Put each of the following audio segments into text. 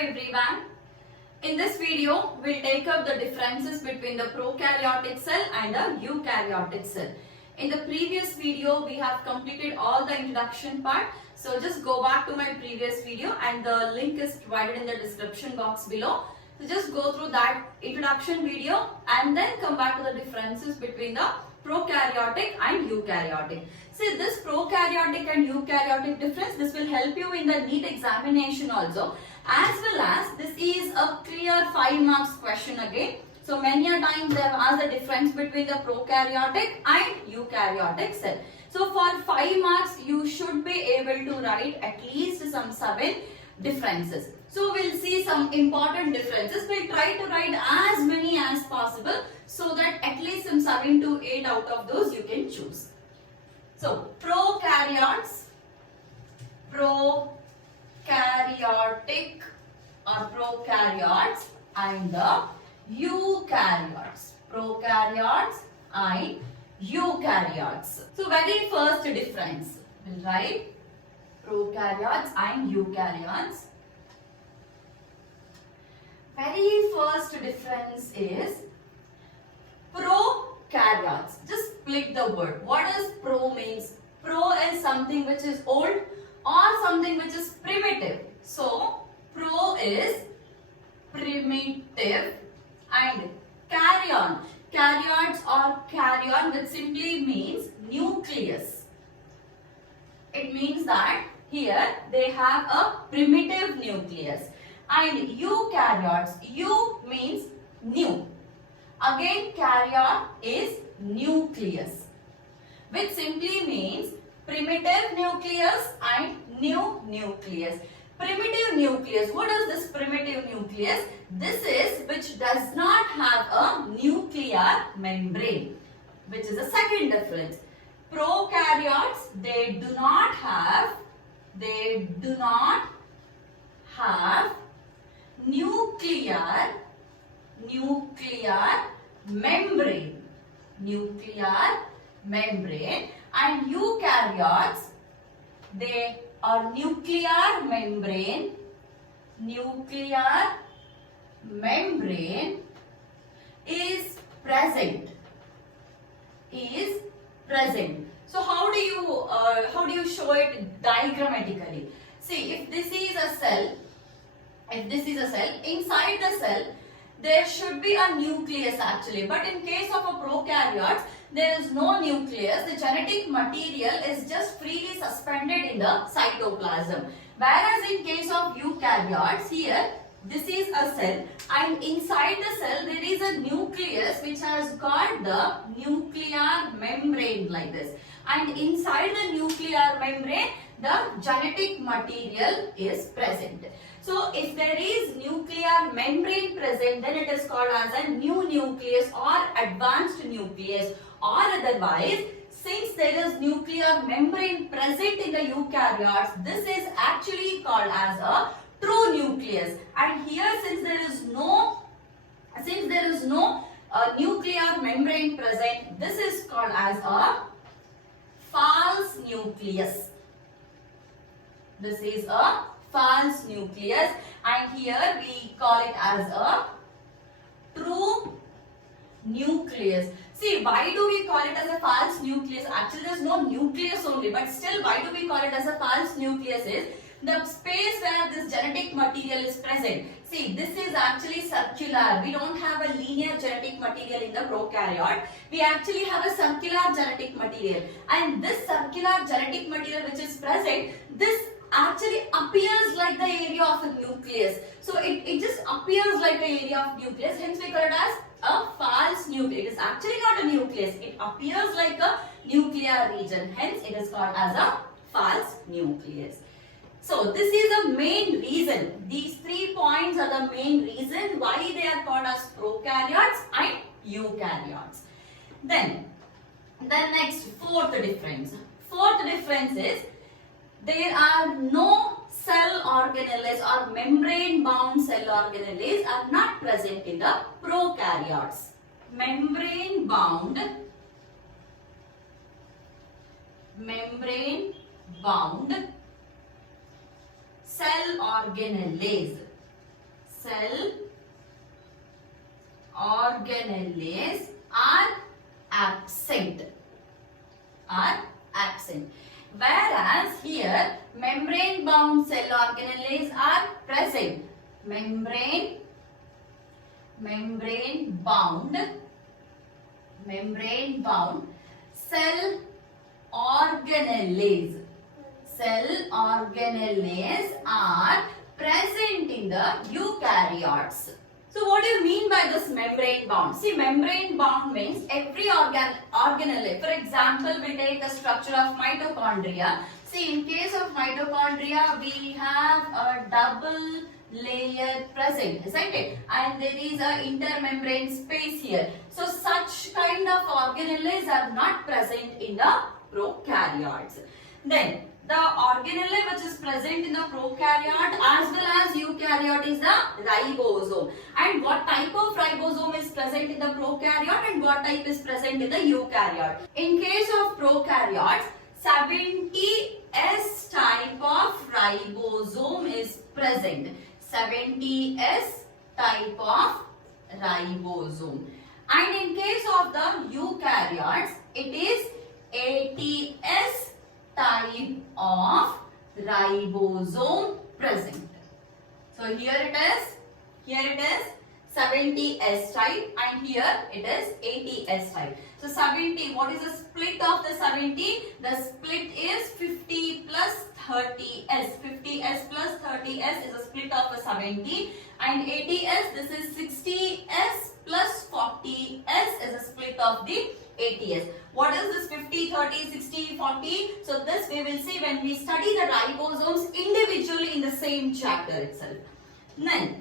everyone. In this video, we'll take up the differences between the prokaryotic cell and the eukaryotic cell. In the previous video, we have completed all the introduction part. So just go back to my previous video and the link is provided in the description box below. So just go through that introduction video and then come back to the differences between the prokaryotic and eukaryotic. See, this prokaryotic and eukaryotic difference, this will help you in the NEET examination also, as well as this is a clear 5 marks question again. So many a times they have asked the difference between the prokaryotic and eukaryotic cell. So for 5 marks you should be able to write at least some 7 differences. So we'll see some important differences. We'll try to write as many as possible so that at least some 7 to 8 out of those you can choose. So prokaryotes, prokaryotic or prokaryotes and the eukaryotes, prokaryotes and eukaryotes. So very first difference, we'll write prokaryotes and eukaryotes. Very first difference is prokaryotes. Just split the word. What does pro means? Pro is something which is old or something which is primitive. So pro is primitive and karyon. Karyotes or karyon, which simply means nucleus. It means that here they have a primitive nucleus. And eukaryotes, eu means new. Again karyon is nucleus, which simply means primitive nucleus and new nucleus. Primitive nucleus, what is this primitive nucleus? This is which does not have a nuclear membrane, which is a second difference. Prokaryotes, they do not have nuclear membrane, and eukaryotes, they are nuclear membrane is present. So how do you show it diagrammatically? See, if this is a cell, inside the cell there should be a nucleus actually, but in case of a prokaryotes there is no nucleus. The genetic material is just freely suspended in the cytoplasm, whereas in case of eukaryotes, here this is a cell and inside the cell there is a nucleus which has got the nuclear membrane like this, and inside the nuclear membrane the genetic material is present. So if there is nuclear membrane present, then it is called as a new nucleus or advanced nucleus, or otherwise, since there is nuclear membrane present in the eukaryotes, this is actually called as a true nucleus. And here, since there is no nuclear membrane present, this is called as a false nucleus. This is a false nucleus, and here we call it as a true nucleus. See, why do we call it as a false nucleus? Actually, there is no nucleus only, but still, why do we call it as a false nucleus is the space where this genetic material is present. See, this is actually circular. We don't have a linear genetic material in the prokaryote. We actually have a circular genetic material, and this circular genetic material which is present, this actually appears like the area of a nucleus. So it just appears like the area of nucleus, hence we call it as a false nucleus. It is actually not a nucleus, it appears like a nuclear region, hence it is called as a false nucleus. So this is the main reason, these 3 points are the main reason why they are called as prokaryotes and eukaryotes. Then next, fourth difference is there are no cell organelles or membrane bound cell organelles are not present in the prokaryotes. Membrane bound cell organelles cell organelles are absent. Whereas here membrane bound cell organelles are present. Membrane bound cell organelles are present in the eukaryotes. So what do you mean by this membrane bound? See, membrane bound means every organelle. For example, we take the structure of mitochondria. See, in case of mitochondria, we have a double layer present, isn't it? And there is a intermembrane space here. So such kind of organelles are not present in the prokaryotes. Then the organelle which is present in the prokaryote as well as eukaryote is the ribosome. And what type of ribosome is present in the prokaryote and what type is present in the eukaryote? In case of prokaryotes, 70S type of ribosome is present. 70S type of ribosome. And in case of the eukaryotes, it is 80S type of ribosome present. So here it is 70S type and here it is 80S type. So 70, what is the split of the 70? The split is 50 plus 30S. 50S plus 30S is a split of the 70 and 80S, this is 60S plus 40S is a split of the 80S. What is this 50, 30, 60, 40? So this we will see when we study the ribosomes individually in the same chapter itself. Then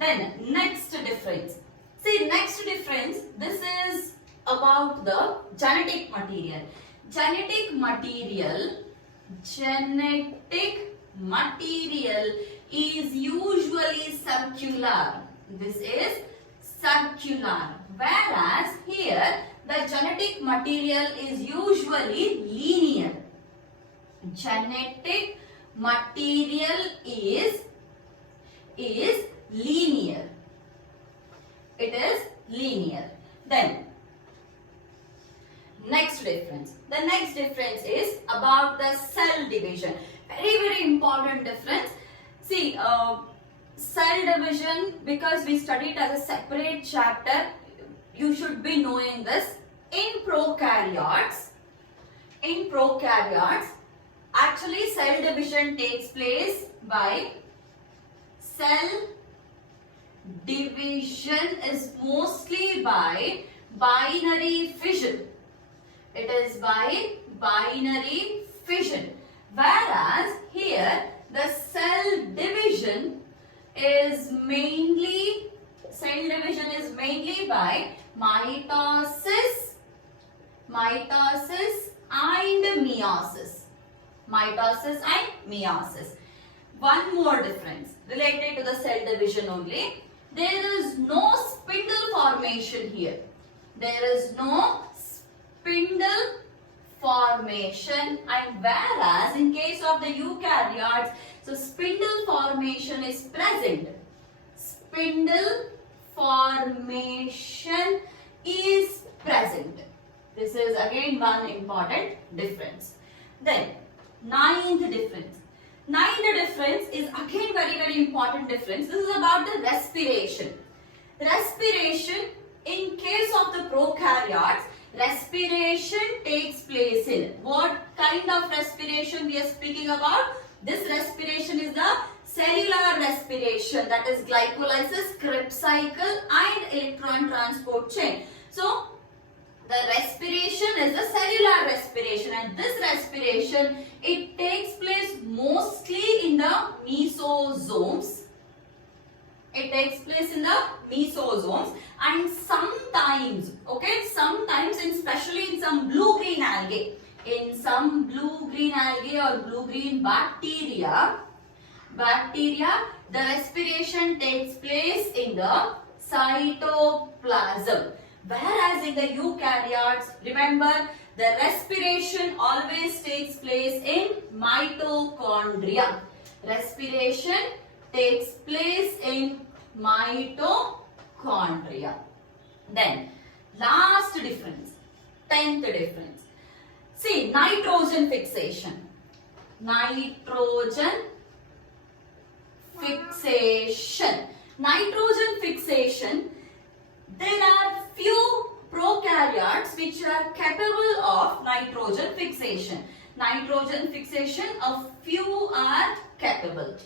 next difference. See, next difference, this is about the genetic material. Genetic material is usually circular. This is circular. Whereas here the genetic material is usually linear. Genetic material is linear. It is linear. Then next difference. The next difference is about the cell division. Very important difference. See, cell division, because we studied as a separate chapter, you should be knowing this. In prokaryotes, actually cell division takes place by cell division is mostly by binary fission. It is by binary fission. Whereas here the cell division is mainly by mitosis and meiosis. One more difference related to the cell division only. There is no spindle formation here. There is no spindle formation, and whereas in case of the eukaryotes, so spindle formation is present. Spindle formation is present. This is again one important difference. Then ninth difference. Ninth difference is again very important difference. This is about the respiration. Respiration, in case of the prokaryotes, respiration takes place in what kind of respiration we are speaking about? This respiration is the cellular respiration, that is glycolysis, Krebs cycle and electron transport chain. So the respiration is the cellular respiration, and this respiration, it takes place mostly in the mesosomes. It takes place in the mesosomes and sometimes, especially in some blue-green algae. In some blue-green algae or blue-green bacteria, the respiration takes place in the cytoplasm. Whereas in the eukaryotes, remember, the respiration always takes place in mitochondria. Respiration takes place in mitochondria. Then last difference, 10th difference. See, nitrogen fixation. Nitrogen fixation. Nitrogen fixation. There are few prokaryotes which are capable of nitrogen fixation. Nitrogen fixation, a few are capable.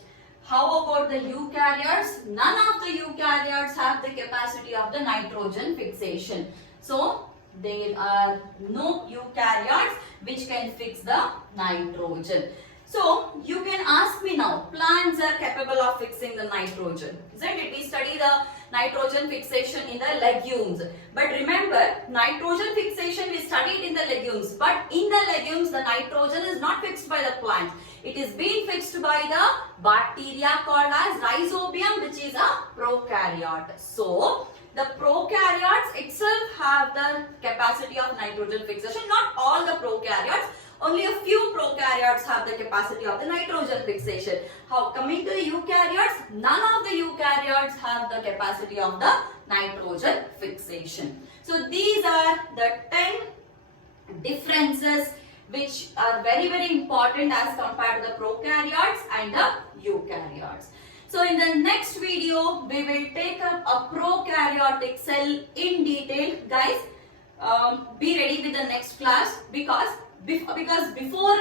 How about the eukaryotes? None of the eukaryotes have the capacity of the nitrogen fixation. So, there are no eukaryotes which can fix the nitrogen. So, you can ask me now, plants are capable of fixing the nitrogen, isn't it? We study the nitrogen fixation in the legumes. But remember, nitrogen fixation we studied in the legumes. But in the legumes, the nitrogen is not fixed by the plant. It is being fixed by the bacteria called as rhizobium, which is a prokaryote. So, the prokaryotes itself have the capacity of nitrogen fixation. Not all the prokaryotes. Only a few prokaryotes have the capacity of the nitrogen fixation. How coming to the eukaryotes? None of the eukaryotes have the capacity of the nitrogen fixation. So these are the 10 differences which are very important as compared to the prokaryotes and the eukaryotes. So in the next video, we will take up a prokaryotic cell in detail. Guys, be ready with the next class because before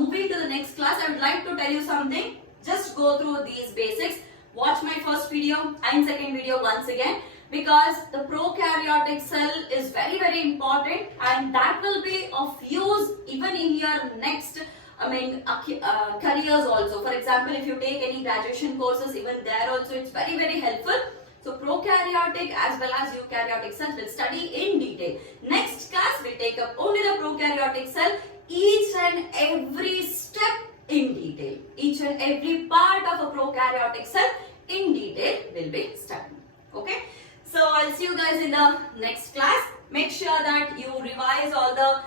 moving to the next class, I would like to tell you something. Just go through these basics. Watch my first video and second video once again, because the prokaryotic cell is very important and that will be of use even in your next careers also. For example, if you take any graduation courses, even there also it's very helpful. So prokaryotic as well as eukaryotic cells we'll study in detail. Next class we'll take up only the prokaryotic cell, each and every step in detail. Each and every part of a prokaryotic cell in detail will be studied. Okay. So I'll see you guys in the next class. Make sure that you revise all the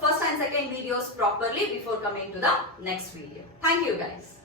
first and second videos properly before coming to the next video. Thank you guys.